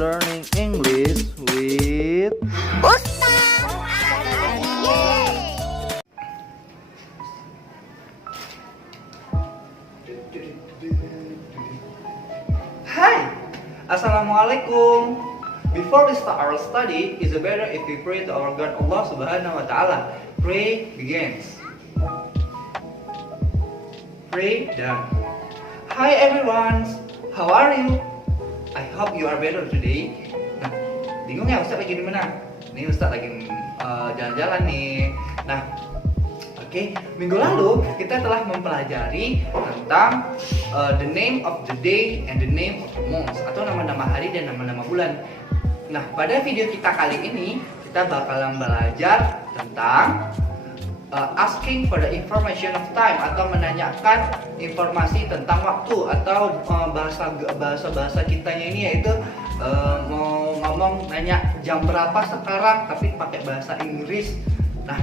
learning English with Hi, Assalamualaikum. Before we start our study, it's better if we pray to our God Allah Subhanahu wa Ta'ala. Pray begins. Pray done. Hi everyone, how are you? I hope you are better today. Nah, bingung ya Ustaz lagi di mana? Nih Ustaz lagi jalan-jalan nih. Nah, oke, minggu lalu kita telah mempelajari tentang the name of the day and the name of the month, atau nama-nama hari dan nama-nama bulan. Nah, pada video kita kali ini kita bakalan belajar tentang asking for the information of time, atau menanyakan informasi tentang waktu, atau bahasa kitanya ini yaitu mau ngomong nanya jam berapa sekarang tapi pakai bahasa Inggris. Nah,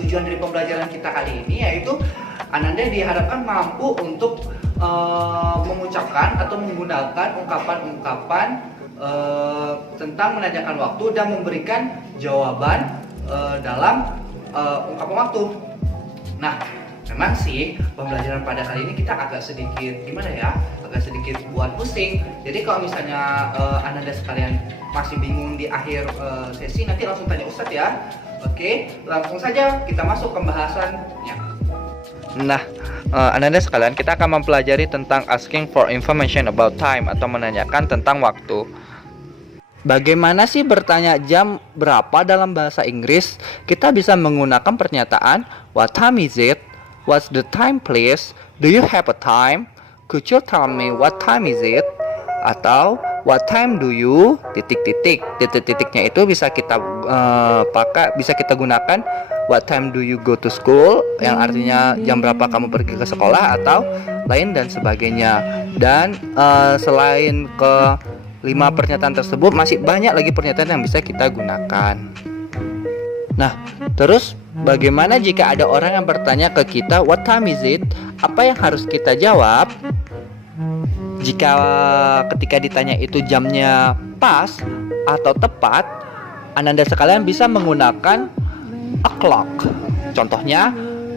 tujuan dari pembelajaran kita kali ini yaitu Ananda diharapkan mampu untuk mengucapkan atau menggunakan ungkapan-ungkapan tentang menanyakan waktu dan memberikan jawaban dalam ungkapan waktu. Nah, memang sih pembelajaran pada kali ini kita agak sedikit gimana ya, agak sedikit buat pusing. Jadi kalau misalnya Ananda sekalian masih bingung di akhir sesi, nanti langsung tanya Ustadz ya. Oke, langsung saja kita masuk ke pembahasannya. Nah, Ananda sekalian, kita akan mempelajari tentang asking for information about time, atau menanyakan tentang waktu. Bagaimana sih bertanya jam berapa dalam bahasa Inggris? Kita bisa menggunakan pernyataan what time is it? What's the time please? Do you have a time? Could you tell me what time is it? Atau what time do you titik-titik. Titik-titiknya itu bisa kita bisa kita gunakan what time do you go to school, yang artinya jam berapa kamu pergi ke sekolah, atau lain dan sebagainya. Dan selain ke 5 pernyataan tersebut, masih banyak lagi pernyataan yang bisa kita gunakan. Nah, terus bagaimana jika ada orang yang bertanya ke kita what time is it? Apa yang harus kita jawab? Jika ketika ditanya itu jamnya pas atau tepat, Ananda sekalian bisa menggunakan o'clock. Contohnya,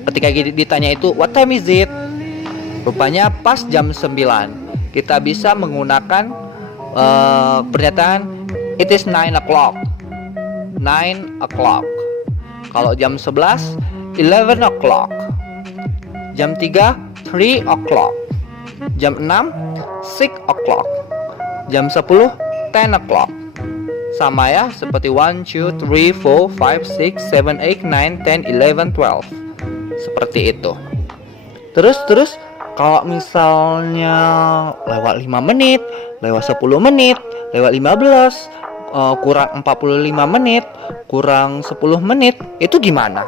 ketika ditanya itu what time is it? Rupanya pas jam 9. Kita bisa menggunakan pernyataan it is 9 o'clock. 9 o'clock. Kalau jam 11, 11 o'clock. Jam 3, 3 o'clock. Jam 6, 6 o'clock. Jam 10, 10 o'clock. Sama ya, seperti 1, 2, 3, 4, 5, 6, 7, 8, 9, 10, 11, 12. Seperti itu. Terus kalau misalnya lewat 5 menit, lewat 10 menit, lewat 15, kurang 45 menit, kurang 10 menit, itu gimana?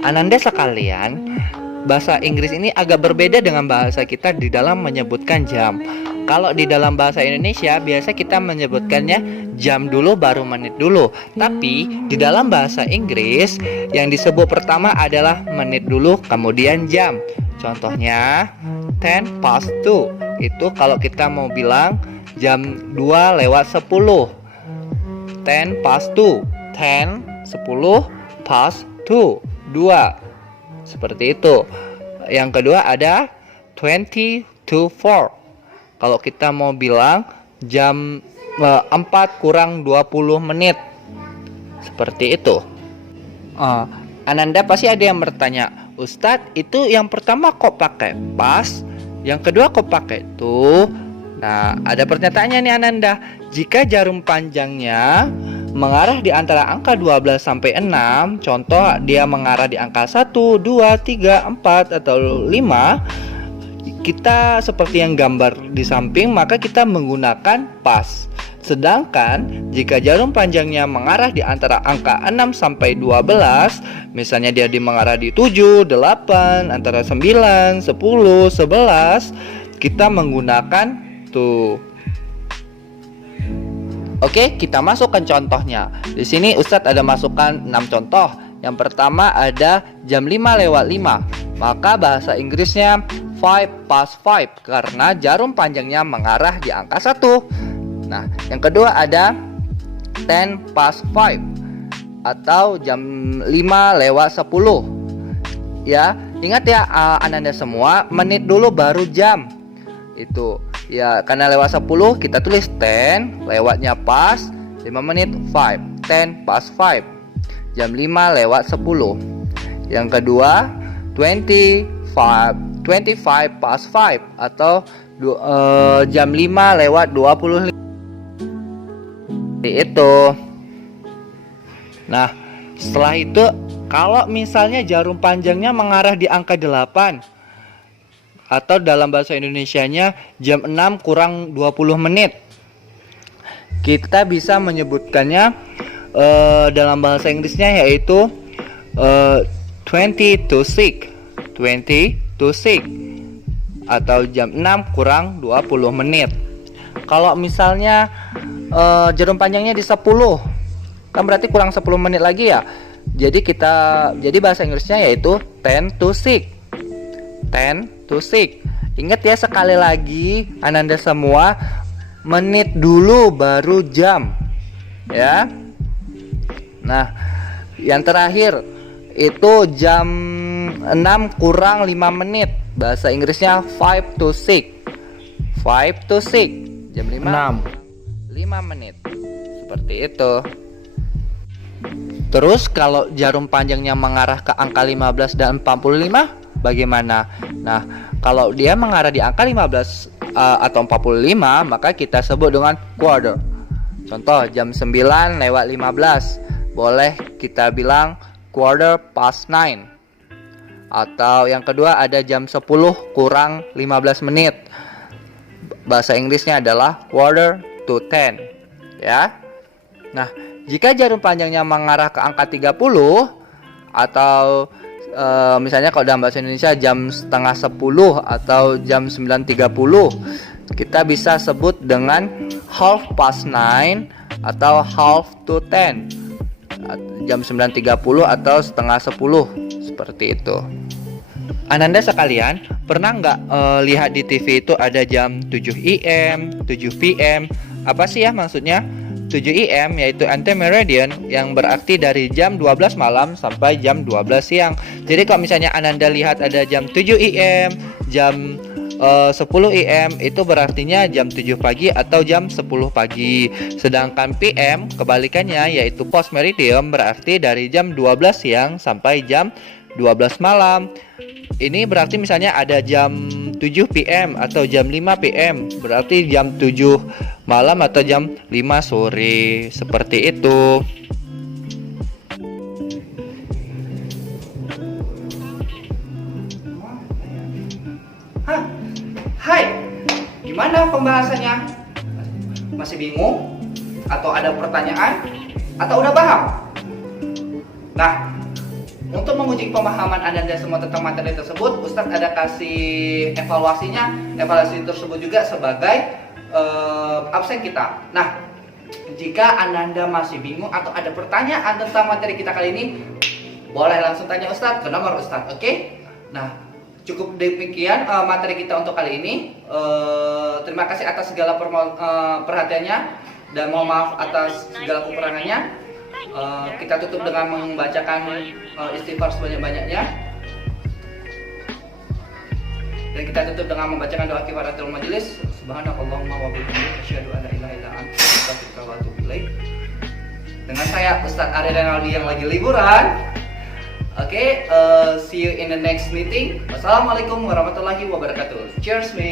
Ananda sekalian, bahasa Inggris ini agak berbeda dengan bahasa kita di dalam menyebutkan jam. Kalau di dalam bahasa Indonesia biasa kita menyebutkannya jam dulu baru menit dulu. Tapi di dalam bahasa Inggris yang disebut pertama adalah menit dulu kemudian jam. Contohnya 10 past 2. Itu kalau kita mau bilang jam 2 lewat 10. 10 past 2. 10 10 past 2. 2. Seperti itu. Yang kedua ada 20 to 4. Kalau kita mau bilang jam 4 kurang 20 menit. Seperti itu. Ananda pasti ada yang bertanya, Ustadz, itu yang pertama kok pakai pas, yang kedua kok pakai tuh. Nah, ada pernyataannya nih Ananda. Jika jarum panjangnya mengarah di antara angka 12 sampai 6, contoh dia mengarah di angka 1, 2, 3, 4 atau 5, kita seperti yang gambar di samping, maka kita menggunakan pas. Sedangkan jika jarum panjangnya mengarah di antara angka 6 sampai 12, misalnya dia mengarah di 7, 8, antara 9, 10, 11, kita menggunakan tuh. Oke, kita masukkan contohnya. Di sini Ustadz ada masukkan 6 contoh. Yang pertama ada jam 5 lewat 5. Maka bahasa Inggrisnya 5 past 5 karena jarum panjangnya mengarah di angka 1. Nah, yang kedua ada 10 past 5 atau jam 5 lewat 10. Ya, ingat ya Ananda semua, menit dulu baru jam. Itu ya, karena lewat 10 kita tulis 10, lewatnya pas 5 menit 5, 10 past 5. Jam 5 lewat 10. Yang kedua 25 past 5 atau jam 5 lewat 25. Itu. Nah, setelah itu kalau misalnya jarum panjangnya mengarah di angka 8 atau dalam bahasa Indonesianya jam 6 kurang 20 menit, kita bisa menyebutkannya dalam bahasa Inggrisnya yaitu 20 to 6 atau jam 6 kurang 20 menit. Kalau misalnya jarum panjangnya di 10, kan berarti kurang 10 menit lagi ya. Jadi bahasa Inggrisnya yaitu 10 to 6. 10 to 6. Ingat ya, sekali lagi Ananda semua, menit dulu baru jam. Ya. Nah, yang terakhir itu jam 6 kurang 5 menit. Bahasa Inggrisnya 5 to 6. 5 to 6. Jam 5 5 menit. Seperti itu. Terus kalau jarum panjangnya mengarah ke angka 15 dan 45 bagaimana? Nah, kalau dia mengarah di angka 15 atau 45, maka kita sebut dengan quarter. Contoh jam 9 lewat 15, boleh kita bilang quarter past 9. Atau yang kedua ada jam 10 kurang 15 menit. Bahasa Inggrisnya adalah quarter to 10. Ya. Nah, jika jarum panjangnya mengarah ke angka 30 atau misalnya kalau dalam bahasa Indonesia jam setengah 10 atau jam 9.30, kita bisa sebut dengan half past 9 atau half to 10. Jam 9.30 atau setengah 10, seperti itu. Ananda sekalian, pernah nggak lihat di TV itu ada jam 7 AM, 7 PM? Apa sih ya maksudnya? 7 AM yaitu anti-meridian, yang berarti dari jam 12 malam sampai jam 12 siang. Jadi kalau misalnya Ananda lihat ada jam 7 AM, jam 10 AM, itu berartinya jam 7 pagi atau jam 10 pagi. Sedangkan PM kebalikannya yaitu post meridian, berarti dari jam 12 siang sampai jam 12 malam. Ini berarti misalnya ada jam 7 PM atau jam 5 PM, berarti jam 7 malam atau jam 5 sore, seperti itu. Hai, gimana pembahasannya? Masih bingung? Atau ada pertanyaan? Atau udah paham? Nah, untuk menguji pemahaman Anda semua tentang materi tersebut, Ustadz ada kasih evaluasinya. Evaluasi tersebut juga sebagai absen kita. Nah, jika Anda masih bingung atau ada pertanyaan tentang materi kita kali ini, boleh langsung tanya Ustadz ke nomor Ustadz, oke? Nah, cukup demikian materi kita untuk kali ini. Terima kasih atas segala perhatiannya dan mohon maaf atas segala kekurangannya. Kita tutup dengan membacakan istighfar sebanyak-banyaknya, dan kita tutup dengan membacakan doa kifaratul majelis. Subhanakallahumma wa bihamdika asyhadu an la ilaha illa anta astaghfiruka wa atubu ilaik. Dengan saya Ustadz Arya Renaldi yang lagi liburan. Oke, see you in the next meeting. Wassalamualaikum warahmatullahi wabarakatuh. Cheers, mate.